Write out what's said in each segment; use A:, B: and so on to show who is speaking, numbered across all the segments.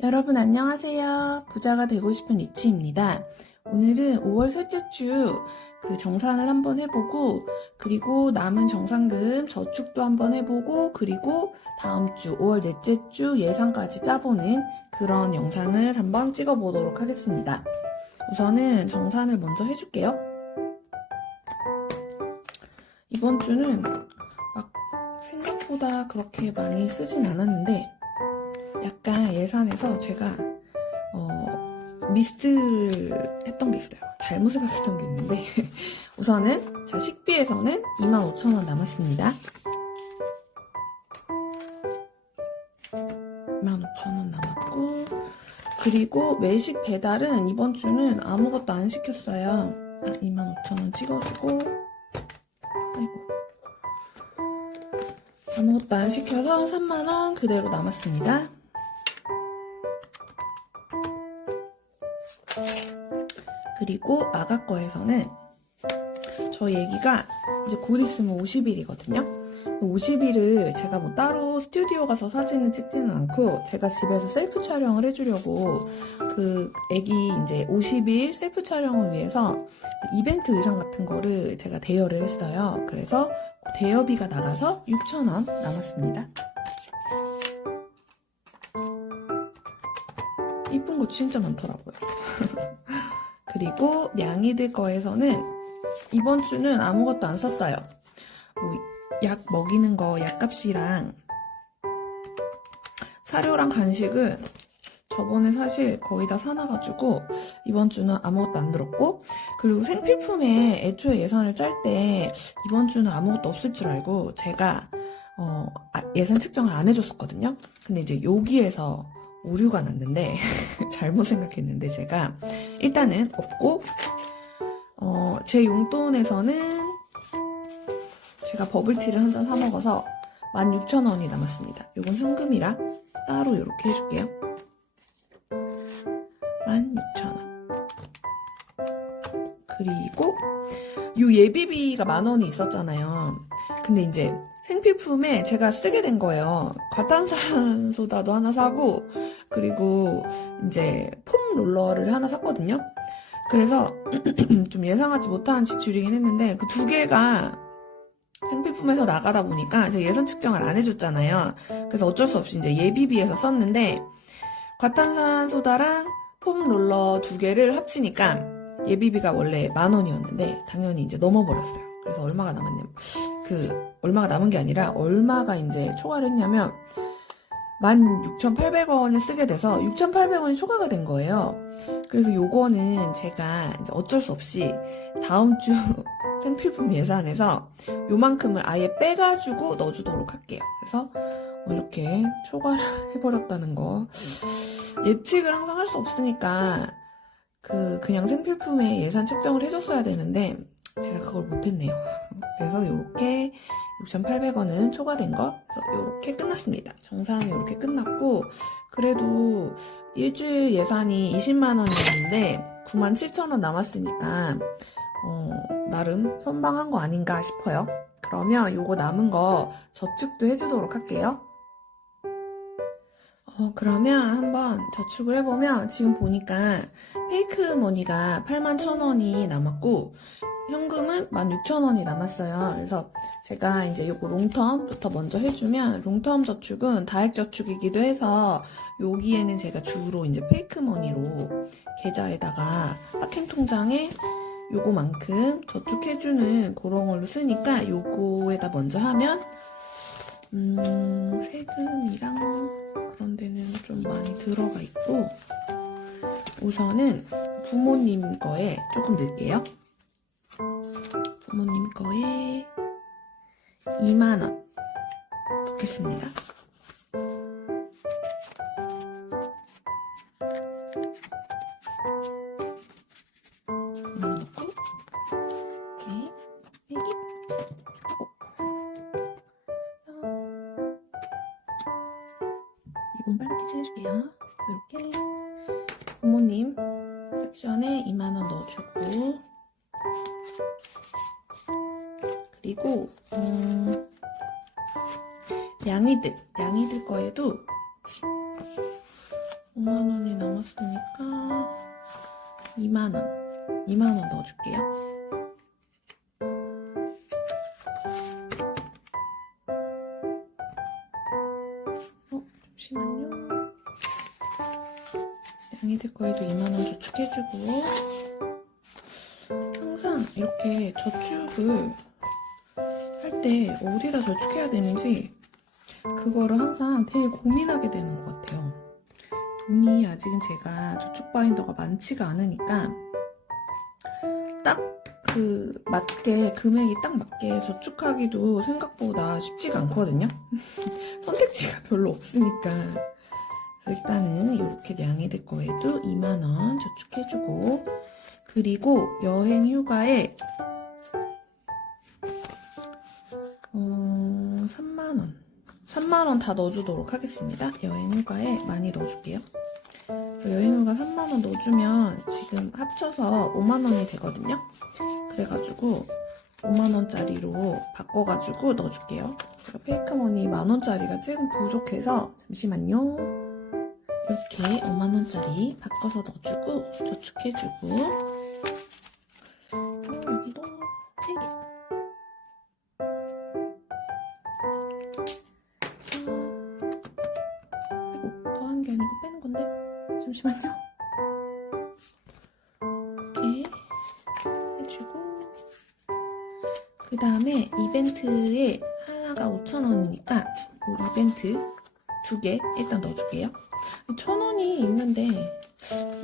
A: 여러분 안녕하세요. 부자가 되고 싶은 리치입니다. 오늘은 5월 셋째 주 그 정산을 한번 해보고 그리고 남은 정산금 저축도 한번 해보고 그리고 다음 주 5월 넷째 주 예상까지 짜보는 그런 영상을 한번 찍어보도록 하겠습니다. 우선은 정산을 먼저 해줄게요. 이번 주는 막 생각보다 그렇게 많이 쓰진 않았는데 약간 예산에서 제가 어, 미스를 했던 게 있어요. 잘못 생각했던 게 있는데 우선은 자 식비에서는 25,000원 남았습니다. 25,000원 남았고 그리고 외식 배달은 이번 주는 아무것도 안 시켰어요. 아, 25,000원 찍어주고 아이고 아무것도 안 시켜서 3만원 그대로 남았습니다. 그리고 아가 거에서는 저희 애기가 이제 곧 있으면 50일이거든요. 50일을 제가 뭐 따로 스튜디오 가서 사진을 찍지는 않고 제가 집에서 셀프 촬영을 해주려고 그 애기 이제 50일 셀프 촬영을 위해서 이벤트 의상 같은 거를 제가 대여를 했어요. 그래서 대여비가 나가서 6,000원 남았습니다. 이쁜 거 진짜 많더라고요. 그리고 냥이들 거에서는 이번 주는 아무것도 안 썼어요. 뭐 약 먹이는 거 약값이랑 사료랑 간식을 저번에 사실 거의 다 사놔가지고 이번 주는 아무것도 안 들었고 그리고 생필품에 애초에 예산을 짤 때 이번 주는 아무것도 없을 줄 알고 제가 어, 아, 예산 측정을 안 해줬었거든요. 근데 이제 여기에서 오류가 났는데 잘못 생각했는데 제가 일단은 없고 어, 제 용돈에서는 제가 버블티를 한 잔 사 먹어서 16,000원이 남았습니다. 이건 현금이라 따로 이렇게 해줄게요. 16,000원. 그리고 요 예비비가 만 원이 있었잖아요. 근데 이제 생필품에 제가 쓰게 된 거예요. 과탄산소다도 하나 사고 그리고 이제 폼 롤러를 하나 샀거든요. 그래서 좀 예상하지 못한 지출이긴 했는데 그 두 개가 생필품에서 나가다 보니까 제가 예산 측정을 안 해줬잖아요. 그래서 어쩔 수 없이 이제 예비비에서 썼는데 과탄산소다랑 폼 롤러 두 개를 합치니까 예비비가 원래 만 원이었는데 당연히 이제 넘어버렸어요. 그래서 얼마가 남았냐면 그 얼마가 남은 게 아니라 얼마가 이제 초과를 했냐면 16,800원을 쓰게 돼서 6,800원이 초과가 된 거예요. 그래서 요거는 제가 어쩔 수 없이 다음 주 생필품 예산에서 요만큼을 아예 빼가지고 넣어주도록 할게요. 그래서 뭐 이렇게 초과를 해버렸다는 거. 예측을 항상 할 수 없으니까 그 그냥 생필품에 예산 책정을 해줬어야 되는데 제가 그걸 못했네요. 그래서 이렇게 6,800원은 초과된 거 이렇게 끝났습니다. 정산이 이렇게 끝났고 그래도 일주일 예산이 20만 원이었는데 9만 7천 원 남았으니까 어, 나름 선방한 거 아닌가 싶어요. 그러면 요거 남은 거 저축도 해주도록 할게요. 어, 그러면 한번 저축을 해보면 지금 보니까 페이크 머니가 8만 1천 원이 남았고 현금은 16,000원이 남았어요. 그래서 제가 이제 요거 롱텀부터 먼저 해주면 롱텀 저축은 다액 저축이기도 해서 여기에는 제가 주로 이제 페이크 머니로 계좌에다가 파킹 통장에 요거만큼 저축해주는 그런 걸로 쓰니까 요거에다 먼저 하면 음, 세금이랑 그런 데는 좀 많이 들어가 있고 우선은 부모님 거에 조금 넣을게요. 부모님 거에 2만원 넣겠습니다. 이만 넣고 이렇게 빼기 하고 이건 빨갛게 칠해줄게요. 이렇게 부모님 섹션에 2만원 넣어주고 그리고 음, 양이들 양이들 거에도 5만 원이 남았으니까 2만 원. 2만 원 넣어줄게요. 어, 잠시만요. 양이들 거에도 2만 원 저축해주고 항상 이렇게 저축을 할 때 어디다 저축해야 되는지 그거를 항상 되게 고민하게 되는 것 같아요. 돈이 아직은 제가 저축 바인더가 많지가 않으니까 딱 그 맞게 금액이 딱 맞게 저축하기도 생각보다 쉽지가 않거든요. 선택지가 별로 없으니까 일단은 이렇게 양이들 거에도 2만 원 저축해주고 그리고 여행 휴가에 3만 원 다 넣어주도록 하겠습니다. 여행 휴가에 많이 넣어줄게요. 여행 휴가 3만 원 넣어주면 지금 합쳐서 5만 원이 되거든요. 그래가지고 5만 원짜리로 바꿔가지고 넣어줄게요. 페이크머니 만 원짜리가 조금 부족해서 잠시만요. 이렇게 5만 원짜리 바꿔서 넣어주고 저축해주고 이 이벤트 두 개 일단 넣어줄게요. 1,000원이 있는데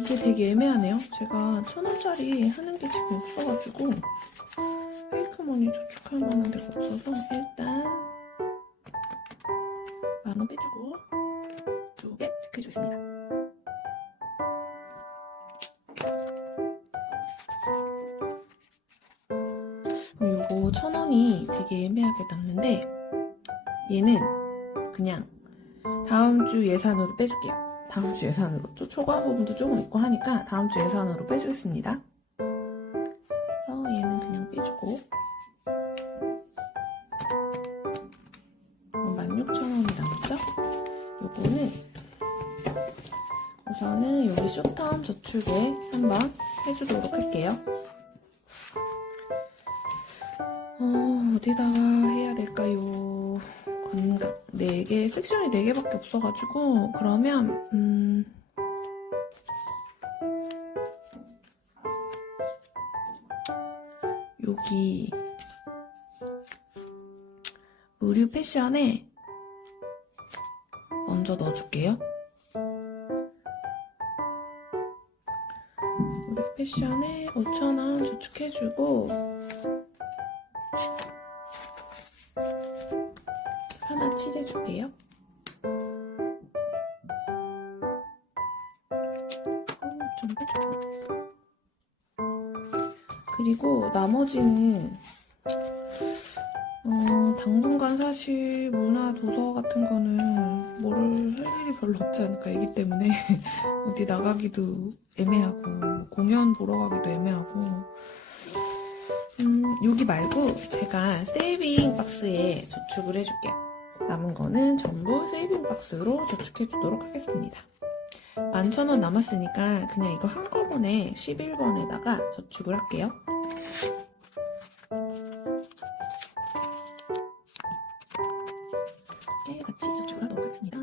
A: 이게 되게 애매하네요. 제가 1,000원짜리 하는 게 지금 없어가지고 페이크머니 저축할 만한 데가 없어서 일단 만 원 빼주고 두 개 체크해주겠습니다. 그럼 요거 천 원이 되게 애매하게 남는데 얘는 그냥 다음 주 예산으로 빼줄게요. 다음 주 예산으로 또 초과 부분도 조금 있고 하니까 다음 주 예산으로 빼주겠습니다. 그래서 얘는 그냥 빼주고 16,000원이 남았죠? 요거는 우선은 여기 쇼텀 저축에 한번 해주도록 할게요. 어, 어디다가 해야 될까요? 건강. 4개, 섹션이 4개밖에 없어가지고, 그러면, 음, 여기, 의류 패션에 먼저 넣어줄게요. 의류 패션에 5,000원 저축해주고, 칠해줄게요. 어, 좀 빼줄게요. 그리고 나머지는 어, 당분간 사실 문화 도서 같은 거는 뭐를 할 일이 별로 없지 않을까 애기 때문에 어디 나가기도 애매하고 뭐 공연 보러 가기도 애매하고 음, 여기 말고 제가 세이빙 박스에 저축을 해줄게요. 남은 거는 전부 세이빙 박스로 저축해 주도록 하겠습니다. 11,000원 남았으니까 그냥 이거 한꺼번에 11번에다가 저축을 할게요. 이렇게 같이 저축을 하도록 하겠습니다.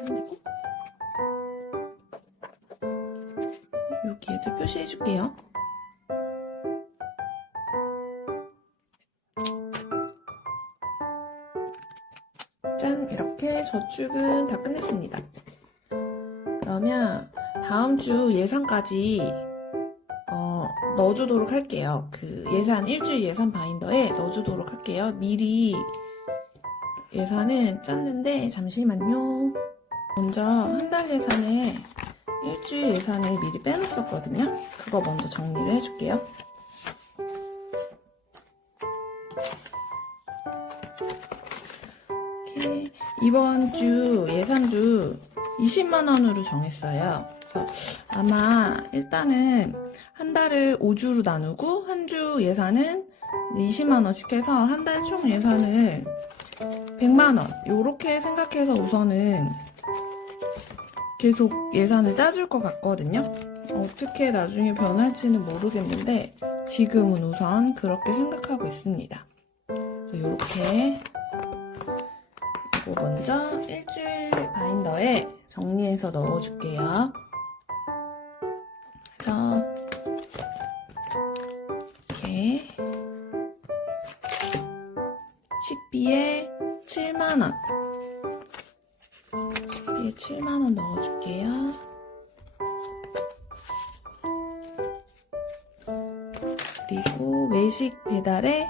A: 하면 되고 여기에도 표시해 줄게요. 저축은 다 끝냈습니다. 그러면 다음 주 예산까지 어, 넣어주도록 할게요. 그 예산, 일주일 예산 바인더에 넣어주도록 할게요. 미리 예산은 짰는데, 잠시만요. 먼저 한 달 예산에 일주일 예산을 미리 빼놨었거든요. 그거 먼저 정리를 해줄게요. 이렇게 이번 주 예산도 20만 원으로 정했어요. 그래서 아마 일단은 한 달을 5주로 나누고 한 주 예산은 20만 원씩 해서 한 달 총 예산을 100만원. 요렇게 생각해서 우선은 계속 예산을 짜줄 것 같거든요. 어떻게 나중에 변할지는 모르겠는데, 지금은 우선 그렇게 생각하고 있습니다. 요렇게, 이거 먼저 일주일 바인더에 정리해서 넣어줄게요. 그래서, 이렇게, 식비에 7만원. 식비에 7만원 넣어줄게요. 그리고 외식 배달에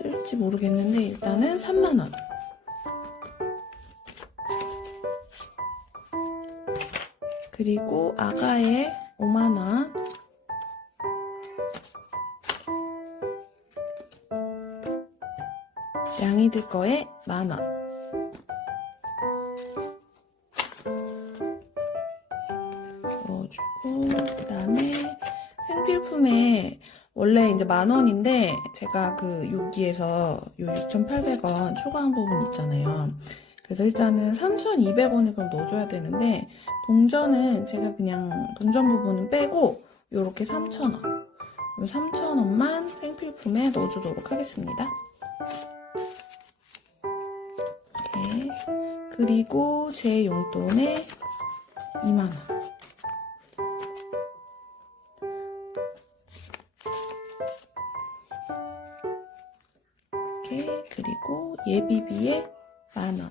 A: 쓸지 모르겠는데 일단은 3만원. 그리고 아가에 5만원. 양이들 거에 만원. 넣어주고, 그 다음에 생필품에 원래 이제 만 원인데 제가 그 여기에서 요 6,800원 초과한 부분 있잖아요. 그래서 일단은 3,200원을 그럼 넣어줘야 되는데 동전은 제가 그냥 동전 부분은 빼고 요렇게 3,000원. 요 3,000원만 생필품에 넣어주도록 하겠습니다. 이렇게. 그리고 제 용돈에 2만원. 만원.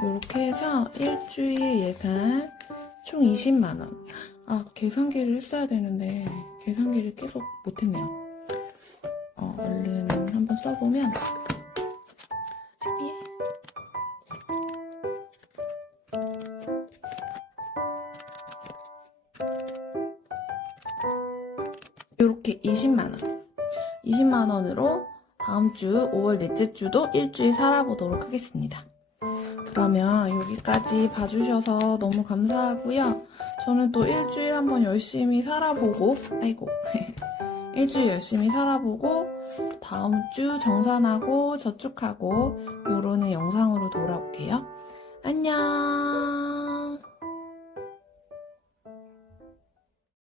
A: 이렇게 해서 일주일 예산 총 20만원. 아, 계산기를 했어야 되는데, 계산기를 계속 못했네요. 어, 얼른 한번 써보면, 이렇게 20만원. 20만원으로 다음 주 5월 넷째 주도 일주일 살아보도록 하겠습니다. 그러면 여기까지 봐주셔서 너무 감사하고요. 저는 또 일주일 한번 열심히 살아보고, 아이고, 일주일 열심히 살아보고, 다음 주 정산하고 저축하고, 요러는 영상으로 돌아올게요. 안녕!